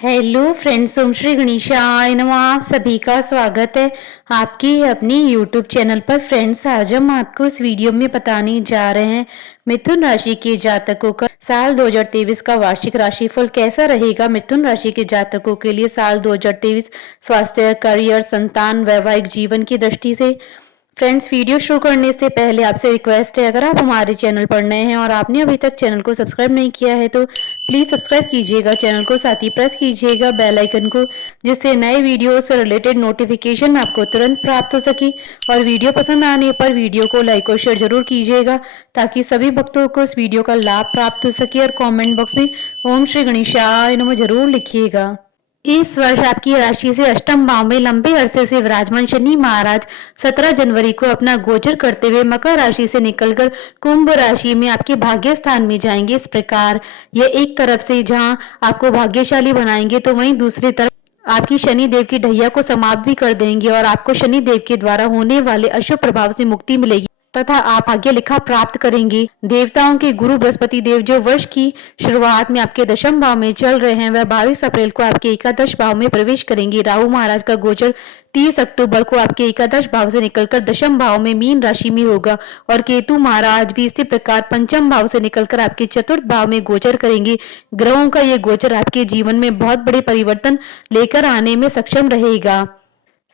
Hello friends, ओम श्री गणेशाय नमः। आप सभी का स्वागत है आपकी अपनी यूट्यूब चैनल पर। फ्रेंड्स, आज हम आपको इस वीडियो में बताने जा रहे हैं मिथुन राशि के जातकों का साल 2023 का वार्षिक राशिफल कैसा रहेगा। मिथुन राशि के जातकों के लिए साल 2023 स्वास्थ्य, करियर, संतान, वैवाहिक जीवन की दृष्टि से। फ्रेंड्स, वीडियो शुरू करने से पहले आपसे रिक्वेस्ट है, अगर आप हमारे चैनल पर नए हैं और आपने अभी तक चैनल को सब्सक्राइब नहीं किया है तो प्लीज सब्सक्राइब कीजिएगा चैनल को, साथ ही प्रेस कीजिएगा बेल आइकन को, जिससे नए वीडियो से रिलेटेड नोटिफिकेशन आपको तुरंत प्राप्त हो सके। और वीडियो पसंद आने पर वीडियो को लाइक और शेयर जरूर कीजिएगा ताकि सभी भक्तों को इस वीडियो का लाभ प्राप्त हो सके। और कॉमेंट बॉक्स में ओम श्री गणेशाय नमः जरूर लिखिएगा। इस वर्ष आपकी राशि से अष्टम भाव में लंबे अरसे से विराजमान शनि महाराज 17 जनवरी को अपना गोचर करते हुए मकर राशि से निकलकर कुंभ राशि में आपके भाग्य स्थान में जाएंगे। इस प्रकार यह एक तरफ से जहां आपको भाग्यशाली बनाएंगे तो वहीं दूसरी तरफ आपकी शनि देव की ढैया को समाप्त भी कर देंगे और आपको शनि देव के द्वारा होने वाले अशुभ प्रभाव से मुक्ति मिलेगी तथा आप भाग्य लिखा प्राप्त करेंगे। देवताओं के गुरु बृहस्पति देव जो वर्ष की शुरुआत में आपके दशम भाव में चल रहे हैं, वह 22 अप्रैल को आपके एकादश भाव में प्रवेश करेंगे। राहु महाराज का गोचर 30 अक्टूबर को आपके एकादश भाव से निकलकर दशम भाव में मीन राशि में होगा और केतु महाराज भी इसी प्रकार पंचम भाव से निकलकर आपके चतुर्थ भाव में गोचर करेंगे। ग्रहों का ये गोचर आपके जीवन में बहुत बड़े परिवर्तन लेकर आने में सक्षम रहेगा।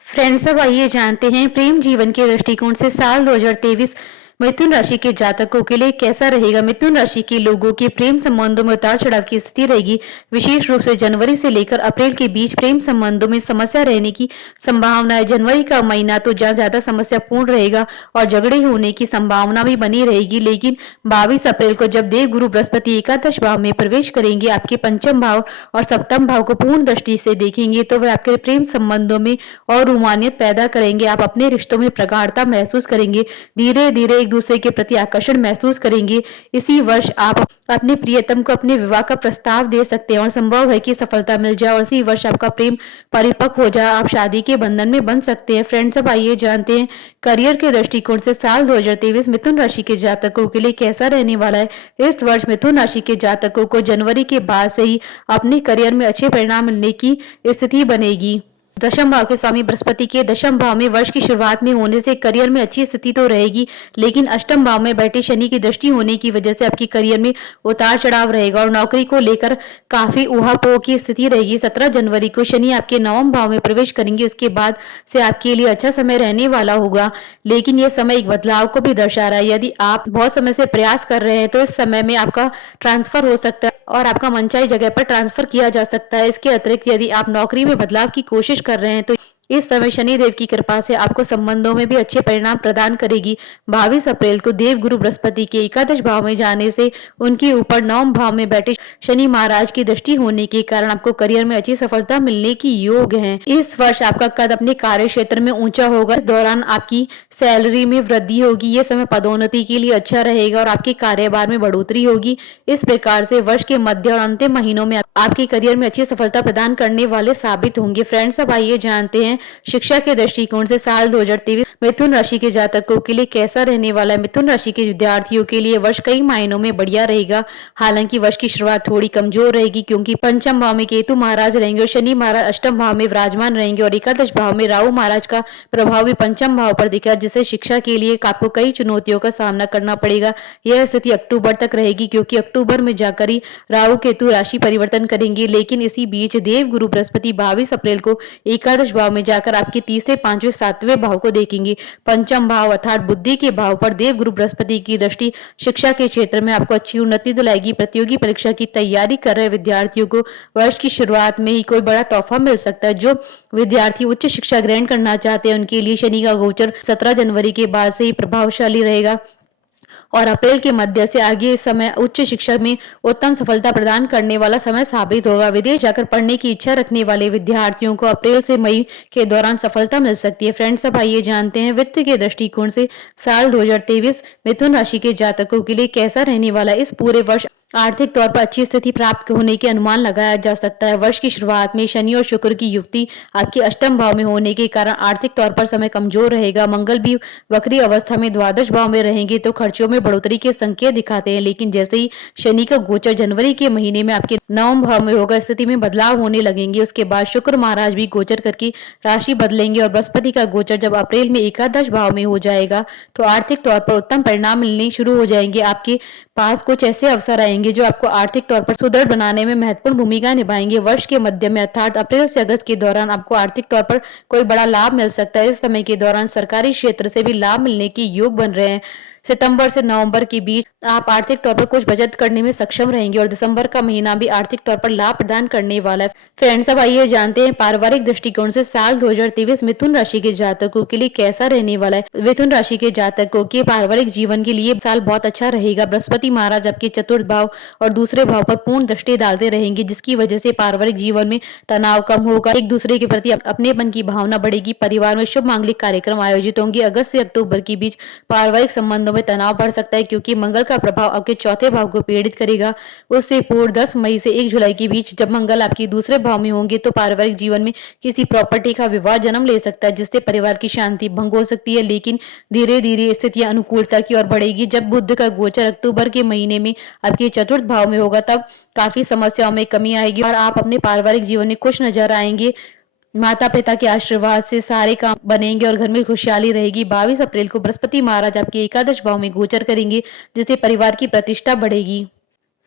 फ्रेंड्स, अब आइए जानते हैं प्रेम जीवन के दृष्टिकोण से साल 2023 मिथुन राशि के जातकों के लिए कैसा रहेगा। मिथुन राशि के लोगों के प्रेम संबंधों में उतार चढ़ाव की स्थिति रहेगी। विशेष रूप से जनवरी से लेकर अप्रैल के बीच प्रेम संबंधों में समस्या रहने की संभावना है। जनवरी का महीना तो ज्यादा समस्या पूर्ण रहेगा और झगड़े होने की संभावना भी बनी रहेगी, लेकिन 22 अप्रैल को जब देव गुरु बृहस्पति एकादश भाव में प्रवेश करेंगे, आपके पंचम भाव और सप्तम भाव को पूर्ण दृष्टि से देखेंगे तो वह आपके प्रेम संबंधों में और रोमानियत पैदा करेंगे। आप अपने रिश्तों में प्रगाढ़ता महसूस करेंगे, धीरे धीरे एक दूसरे के प्रति आकर्षण महसूस करेंगे। इसी वर्ष आप अपने प्रियतम को अपने विवाह का प्रस्ताव दे सकते हैं और संभव है कि सफलता मिल जाए और इसी वर्ष आपका प्रेम परिपक्व हो जाए, आप शादी के बंधन में बन सकते हैं। फ्रेंड्स, अब आइए जानते हैं करियर के दृष्टिकोण से साल 2023 मिथुन राशि के जातकों के लिए कैसा रहने वाला है। इस वर्ष मिथुन राशि के जातकों को जनवरी के बाद से ही अपने करियर में अच्छे परिणाम मिलने की स्थिति बनेगी। दशम भाव के स्वामी बृहस्पति के दशम भाव में वर्ष की शुरुआत में होने से करियर में अच्छी स्थिति तो रहेगी, लेकिन अष्टम भाव में बैठे शनि की दृष्टि होने की वजह से आपकी करियर में उतार चढ़ाव रहेगा और नौकरी को लेकर काफी उहापोह की स्थिति रहेगी। 17 जनवरी को शनि आपके नवम भाव में प्रवेश करेंगे, उसके बाद से आपके लिए अच्छा समय रहने वाला होगा, लेकिन यह समय एक बदलाव को भी दर्शा रहा है। यदि आप बहुत समय से प्रयास कर रहे हैं तो इस समय में आपका ट्रांसफर हो सकता है और आपका मनचाही जगह पर ट्रांसफर किया जा सकता है। इसके अतिरिक्त यदि आप नौकरी में बदलाव की कोशिश कर रहे हैं तो इस समय शनि देव की कृपा से आपको संबंधों में भी अच्छे परिणाम प्रदान करेगी। 22 अप्रैल को देव गुरु बृहस्पति के एकादश भाव में जाने से उनके ऊपर नवम भाव में बैठे शनि महाराज की दृष्टि होने के कारण आपको करियर में अच्छी सफलता मिलने की योग है। इस वर्ष आपका कद अपने कार्य क्षेत्र में ऊंचा होगा। इस दौरान आपकी सैलरी में वृद्धि होगी। यह समय पदोन्नति के लिए अच्छा रहेगा और आपके कार्यभार में बढ़ोतरी होगी। इस प्रकार से वर्ष के मध्य और अंतिम महीनों में आपके करियर में अच्छी सफलता प्रदान करने वाले साबित होंगे। फ्रेंड्स, अब आइए जानते हैं शिक्षा के दृष्टिकोण से साल 2023 मिथुन राशि के जातकों के लिए कैसा रहने वाला है। मिथुन राशि के विद्यार्थियों के लिए वर्ष कई मायनों में बढ़िया रहेगा। हालांकि वर्ष की शुरुआत थोड़ी कमजोर रहेगी क्योंकि पंचम भाव में केतु महाराज रहेंगे और शनि महाराज अष्टम भाव में विराजमान रहेंगे और एकादश भाव में राहु महाराज का प्रभाव भी पंचम भाव पर दिखा, जिससे शिक्षा के लिए आपको कई चुनौतियों का सामना करना पड़ेगा। यह स्थिति अक्टूबर तक रहेगी क्योंकि अक्टूबर में जाकर ही राहु केतु राशि परिवर्तन करेंगे, लेकिन इसी बीच देव गुरु बृहस्पति 22 अप्रैल को एकादश भाव में जाकर आपके तीसरे, पांचवें, सातवें भाव को देखेंगे। पंचम भाव अर्थात बुद्धि के भाव पर देव गुरु बृहस्पति की दृष्टि शिक्षा के क्षेत्र में आपको अच्छी उन्नति दिलाएगी। प्रतियोगी परीक्षा की तैयारी कर रहे विद्यार्थियों को वर्ष की शुरुआत में ही कोई बड़ा तोहफा मिल सकता है। जो विद्यार्थी उच्च शिक्षा ग्रहण करना चाहते हैं उनके लिए शनि का गोचर 17 जनवरी के बाद से ही प्रभावशाली रहेगा और अप्रैल के मध्य से आगे इस समय उच्च शिक्षा में उत्तम सफलता प्रदान करने वाला समय साबित होगा। विदेश जाकर पढ़ने की इच्छा रखने वाले विद्यार्थियों को अप्रैल से मई के दौरान सफलता मिल सकती है। फ्रेंड्स, अब आइए जानते हैं वित्त के दृष्टिकोण से साल 2023 मिथुन राशि के जातकों के लिए कैसा रहने वाला है। इस पूरे वर्ष आर्थिक तौर पर अच्छी स्थिति प्राप्त होने के अनुमान लगाया जा सकता है। वर्ष की शुरुआत में शनि और शुक्र की युक्ति आपके अष्टम भाव में होने के कारण आर्थिक तौर पर समय कमजोर रहेगा। मंगल भी वक्री अवस्था में द्वादश भाव में रहेंगे तो खर्चों में बढ़ोतरी के संकेत दिखाते हैं, लेकिन जैसे ही शनि का गोचर जनवरी के महीने में आपके नवम भाव में होगा, स्थिति में बदलाव होने लगेंगे। उसके बाद शुक्र महाराज भी गोचर करके राशि बदलेंगे और बृहस्पति का गोचर जब अप्रैल में एकादश भाव में हो जाएगा तो आर्थिक तौर पर उत्तम परिणाम मिलने शुरू हो जाएंगे। आपके पास कुछ ऐसे अवसर आएंगे जो आपको आर्थिक तौर पर सुदृढ़ बनाने में महत्वपूर्ण भूमिका निभाएंगे। वर्ष के मध्य में अर्थात अप्रैल से अगस्त के दौरान आपको आर्थिक तौर पर कोई बड़ा लाभ मिल सकता है। इस समय के दौरान सरकारी क्षेत्र से भी लाभ मिलने के योग बन रहे हैं। सितंबर से नवंबर के बीच आप आर्थिक तौर पर कुछ बचत करने में सक्षम रहेंगे और दिसंबर का महीना भी आर्थिक तौर पर लाभ प्रदान करने वाला है। फ्रेंड्स, अब आइए जानते हैं पारिवारिक दृष्टिकोण से साल 2023 मिथुन राशि के जातकों के लिए कैसा रहने वाला है। मिथुन राशि के जातकों के पारिवारिक जीवन के लिए साल बहुत अच्छा रहेगा। बृहस्पति महाराज आपके चतुर्थ भाव और दूसरे भाव पर पूर्ण दृष्टि डालते रहेंगे, जिसकी वजह से पारिवारिक जीवन में तनाव कम होगा, एक दूसरे के प्रति अपनेपन की भावना बढ़ेगी। परिवार में शुभ मांगलिक कार्यक्रम आयोजित होंगे। अगस्त से अक्टूबर के बीच पारिवारिक संबंधों में तनाव बढ़ सकता है, क्योंकि मंगल का प्रभाव आपके चौथे भाव को पीड़ित करेगा। उससे पूर्व 10 मई से 1 जुलाई के बीच जब मंगल आपके दूसरे भाव में होंगे तो पारिवारिक जीवन में किसी प्रॉपर्टी का विवाद जन्म ले सकता है, जिससे परिवार की शांति भंग हो सकती है। लेकिन धीरे धीरे स्थितियां अनुकूलता की ओर बढ़ेगी। जब बुध का गोचर अक्टूबर के महीने में आपके चतुर्थ भाव में होगा तब काफी समस्याओं में कमी आएगी और आप अपने पारिवारिक जीवन में खुश नजर आएंगे। माता पिता के आशीर्वाद से सारे काम बनेंगे और घर में खुशहाली रहेगी। 22 अप्रैल को बृहस्पति महाराज आपके एकादश भाव में गोचर करेंगे, जिससे परिवार की प्रतिष्ठा बढ़ेगी।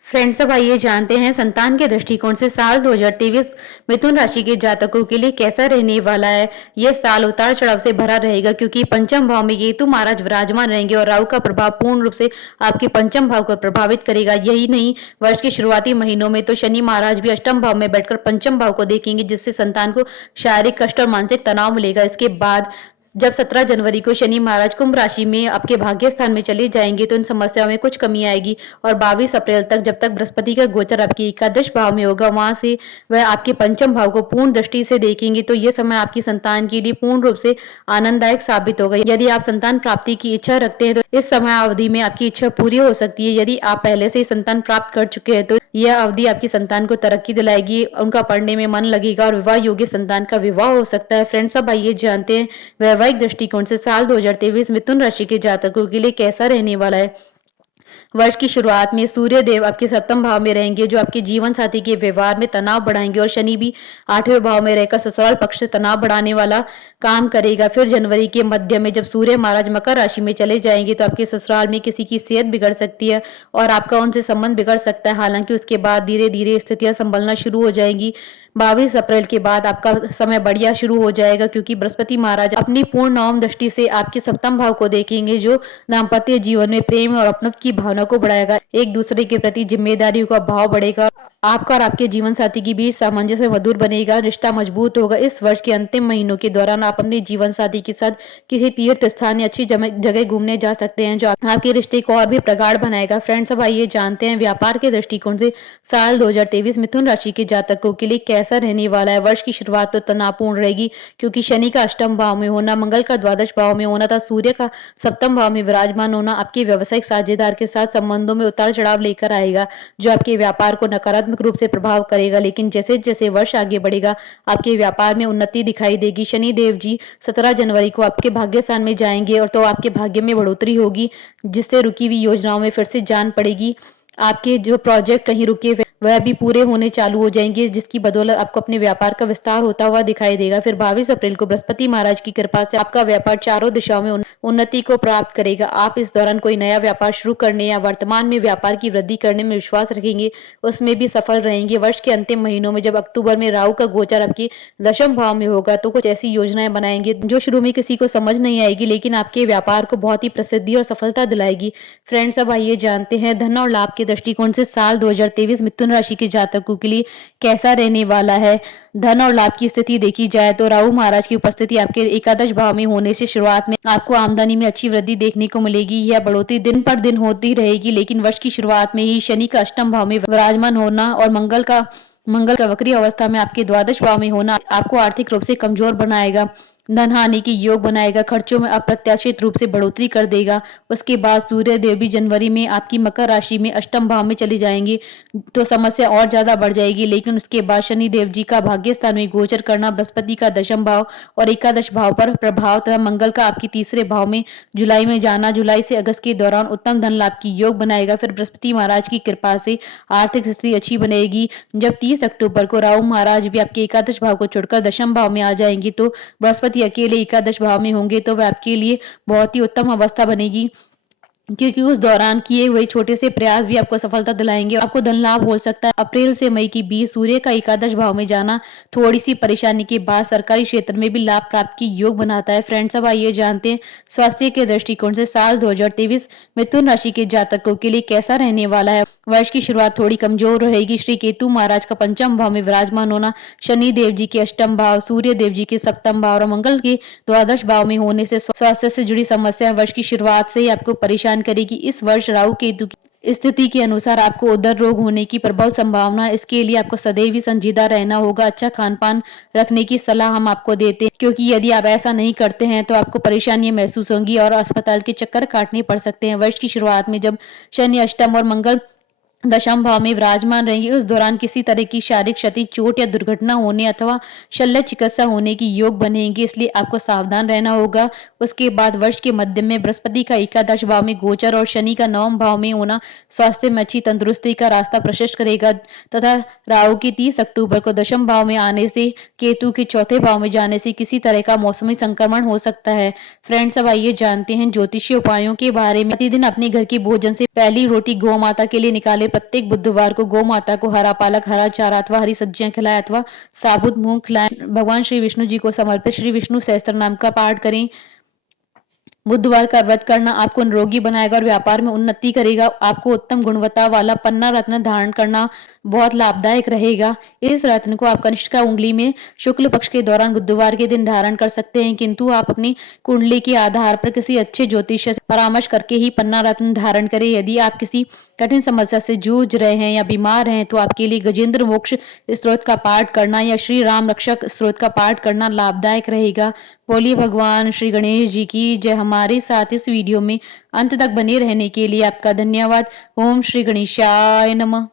फ्रेंड्स, अब आइए जानते हैं संतान के दृष्टिकोण से साल 2023 मिथुन राशि के जातकों के लिए कैसा रहने वाला है। यह साल उतार चढ़ाव से भरा रहेगा, क्योंकि पंचम भाव में केतु महाराज विराजमान रहेंगे और राहु का प्रभाव पूर्ण रूप से आपके पंचम भाव को प्रभावित करेगा। यही नहीं, वर्ष के शुरुआती महीनों में तो शनि महाराज भी अष्टम भाव में बैठकर पंचम भाव को देखेंगे, जिससे संतान को शारीरिक कष्ट और मानसिक तनाव मिलेगा। इसके बाद जब 17 जनवरी को शनि महाराज कुंभ राशि में आपके भाग्य स्थान में चले जाएंगे तो इन समस्याओं में कुछ कमी आएगी और 22 अप्रैल तक जब तक बृहस्पति का गोचर आपके एकादश भाव में होगा, वहां से वह आपके पंचम भाव को पूर्ण दृष्टि से देखेंगे, तो यह समय आपकी संतान के लिए पूर्ण रूप से आनंददायक साबित होगा। यदि आप संतान प्राप्ति की इच्छा रखते हैं तो इस समय अवधि में आपकी इच्छा पूरी हो सकती है। यदि आप पहले से ही संतान प्राप्त कर चुके हैं तो यह अवधि आपकी संतान को तरक्की दिलाएगी, उनका पढ़ने में मन लगेगा और विवाह योग्य संतान का विवाह हो सकता है। फ्रेंड्स, अब आइए जानते हैं वैवाहिक दृष्टिकोण से साल 2023 मिथुन राशि के जातकों के लिए कैसा रहने वाला है। वर्ष की शुरुआत में सूर्य देव आपके सप्तम भाव में रहेंगे, जो आपके जीवन साथी के व्यवहार में तनाव बढ़ाएंगे और शनि भी 8वें भाव में रहकर ससुराल पक्ष से तनाव बढ़ाने वाला काम करेगा। फिर जनवरी के मध्य में जब सूर्य महाराज मकर राशि में चले जाएंगे तो आपके ससुराल में किसी की सेहत बिगड़ सकती है और आपका उनसे संबंध बिगड़ सकता है। हालांकि उसके बाद धीरे धीरे स्थितियां संभलना शुरू हो जाएंगी। 22 अप्रैल के बाद आपका समय बढ़िया शुरू हो जाएगा, क्योंकि बृहस्पति महाराज अपनी पूर्ण नवम दृष्टि से आपके सप्तम भाव को देखेंगे, जो दाम्पत्य जीवन में प्रेम और अपनत्व की भावना को बढ़ाएगा। एक दूसरे के प्रति जिम्मेदारियों का भाव बढ़ेगा। आपका और आपके जीवन साथी के बीच सामंजस्य मधुर बनेगा, रिश्ता मजबूत होगा। इस वर्ष के अंतिम महीनों के दौरान आप अपने जीवन साथी के साथ किसी तीर्थ स्थान या अच्छी जगह घूमने जा सकते हैं, जो आपके रिश्ते को और भी प्रगाढ़ बनाएगा। फ्रेंड्स, अब आइए जानते हैं व्यापार के दृष्टिकोण से साल 2023 मिथुन राशि के जातकों के लिए कैसा रहने वाला है। वर्ष की शुरुआत तो तनावपूर्ण रहेगी, क्योंकि शनि का अष्टम भाव में होना, मंगल का द्वादश भाव में होना तथा सूर्य का सप्तम भाव में विराजमान होना आपके व्यवसायिक साझेदार के साथ संबंधों में उतार चढ़ाव लेकर आएगा, जो आपके व्यापार को नकारात्मक रूप से प्रभाव करेगा। लेकिन जैसे जैसे वर्ष आगे बढ़ेगा आपके व्यापार में उन्नति दिखाई देगी। शनि देव जी 17 जनवरी को आपके भाग्य स्थान में जाएंगे और तो आपके भाग्य में बढ़ोतरी होगी, जिससे रुकी हुई योजनाओं में फिर से जान पड़ेगी। आपके जो प्रोजेक्ट कहीं रुके वह भी पूरे होने चालू हो जाएंगे, जिसकी बदौलत आपको अपने व्यापार का विस्तार होता हुआ दिखाई देगा। फिर 22 अप्रैल को बृहस्पति महाराज की कृपा से आपका व्यापार चारों दिशाओं में उन्नति को प्राप्त करेगा। आप इस दौरान कोई नया व्यापार शुरू करने या वर्तमान में व्यापार की वृद्धि करने में विश्वास रखेंगे, उसमें भी सफल रहेंगे। वर्ष के अंतिम महीनों में जब अक्टूबर में राहु का गोचर आपके दशम भाव में होगा तो कुछ ऐसी योजनाएं बनाएंगे जो शुरू में किसी को समझ नहीं आएगी, लेकिन आपके व्यापार को बहुत ही प्रसिद्धि और सफलता दिलाएगी। फ्रेंड्स, अब आइए जानते हैं धन और लाभ के दृष्टिकोण से साल 2023 मिथुन राशि के जातकों के लिए कैसा रहने वाला है। धन और लाभ की स्थिति देखी जाए तो राहु महाराज की उपस्थिति आपके एकादश भाव में होने से शुरुआत में आपको आमदनी में अच्छी वृद्धि देखने को मिलेगी। यह बढ़ोतरी दिन पर दिन होती रहेगी, लेकिन वर्ष की शुरुआत में ही शनि का अष्टम भाव में विराजमान होना और मंगल का वक्री अवस्था में आपके द्वादश भाव में होना आपको आर्थिक रूप से कमजोर बनाएगा। धन हानि की योग बनाएगा, खर्चों में अप्रत्याशित रूप से बढ़ोतरी कर देगा। उसके बाद सूर्य देव भी जनवरी में आपकी मकर राशि में अष्टम भाव में चले जाएंगे, तो समस्या और ज्यादा बढ़ जाएगी। लेकिन उसके बाद शनि देव जी का भाग्य स्थान में गोचर करना, बृहस्पति का दशम भाव और एकादश भाव पर प्रभाव तथा मंगल का आपके तीसरे भाव में जुलाई में जाना, जुलाई से अगस्त के दौरान उत्तम धन लाभ की योग बनाएगा। फिर बृहस्पति महाराज की कृपा से आर्थिक स्थिति अच्छी बनेगी। जब 30 अक्टूबर को राहु महाराज भी आपके एकादश भाव को छोड़कर दशम भाव में आ जाएंगे, तो बृहस्पति अकेले एकादश भाव में होंगे, तो वह आपके लिए बहुत ही उत्तम अवस्था बनेगी, क्योंकि उस दौरान किए हुए छोटे से प्रयास भी आपको सफलता दिलाएंगे, आपको धन लाभ हो सकता है। अप्रैल से मई के बीच सूर्य का एकादश भाव में जाना थोड़ी सी परेशानी के बाद सरकारी क्षेत्र में भी लाभ प्राप्त की योग बनाता है। फ्रेंड्स, अब आइए जानते हैं स्वास्थ्य के दृष्टिकोण से साल 2023 मिथुन राशि के जातकों के लिए कैसा रहने वाला है। वर्ष की शुरुआत थोड़ी कमजोर रहेगी। श्री केतु महाराज का पंचम भाव में विराजमान होना, शनि देव जी के अष्टम भाव, सूर्य देव जी के सप्तम भाव और मंगल के द्वादश भाव में होने से स्वास्थ्य से जुड़ी समस्या वर्ष की शुरुआत से ही आपको परेशान करेगी। इस वर्ष राहु केतु की स्थिति के अनुसार आपको उदर रोग होने की प्रबल संभावना है। इसके लिए आपको सदैव ही संजीदा रहना होगा। अच्छा खान पान रखने की सलाह हम आपको देते हैं, क्योंकि यदि आप ऐसा नहीं करते हैं तो आपको परेशानियां महसूस होंगी और अस्पताल के चक्कर काटने पड़ सकते हैं। वर्ष की शुरुआत में जब शनि अष्टम और मंगल दशम भाव में विराजमान रहेंगे, उस दौरान किसी तरह की शारीरिक क्षति, चोट या दुर्घटना होने अथवा शल्य चिकित्सा होने की योग बनेंगे, इसलिए आपको सावधान रहना होगा। उसके बाद वर्ष के मध्य में बृहस्पति का एकादश भाव में गोचर और शनि का नवम भाव में होना स्वास्थ्य में अच्छी तंदुरुस्ती का रास्ता प्रशस्त करेगा, तथा राहु के 30 अक्टूबर को दशम भाव में आने से, केतु के चौथे भाव में जाने से किसी तरह का मौसमी संक्रमण हो सकता है। फ्रेंड्स, अब आइए जानते हैं ज्योतिषीय उपायों के बारे में। प्रतिदिन अपने घर के भोजन से पहली रोटी गौ माता के लिए निकाले। प्रत्येक बुधवार को गौ माता को हरा पालक, हरा चारा अथवा हरी सब्जियां खिलाएं अथवा साबुत मूंग खिलाएं। भगवान श्री विष्णु जी को समर्पित श्री विष्णु सहस्त्र नाम का पाठ करें। बुधवार का व्रत करना आपको निरोगी बनाएगा और व्यापार में उन्नति करेगा। आपको उत्तम गुणवत्ता वाला पन्ना रत्न धारण करना बहुत लाभदायक रहेगा। इस रत्न को आप कनिष्ठा उंगली में शुक्ल पक्ष के दौरान बुधवार के दिन धारण कर सकते हैं, किंतु आप अपनी कुंडली के आधार पर किसी अच्छे ज्योतिष से परामर्श करके ही पन्ना रत्न धारण करें। यदि आप किसी कठिन समस्या से जूझ रहे हैं या बीमार हैं, तो आपके लिए गजेंद्र मोक्ष स्त्रोत का पाठ करना या श्री राम रक्षक स्त्रोत का पाठ करना लाभदायक रहेगा। बोलिए भगवान श्री गणेश जी की जय। हमारे साथ इस वीडियो में अंत तक बने रहने के लिए आपका धन्यवाद। ओम श्री गणेशाय नमः।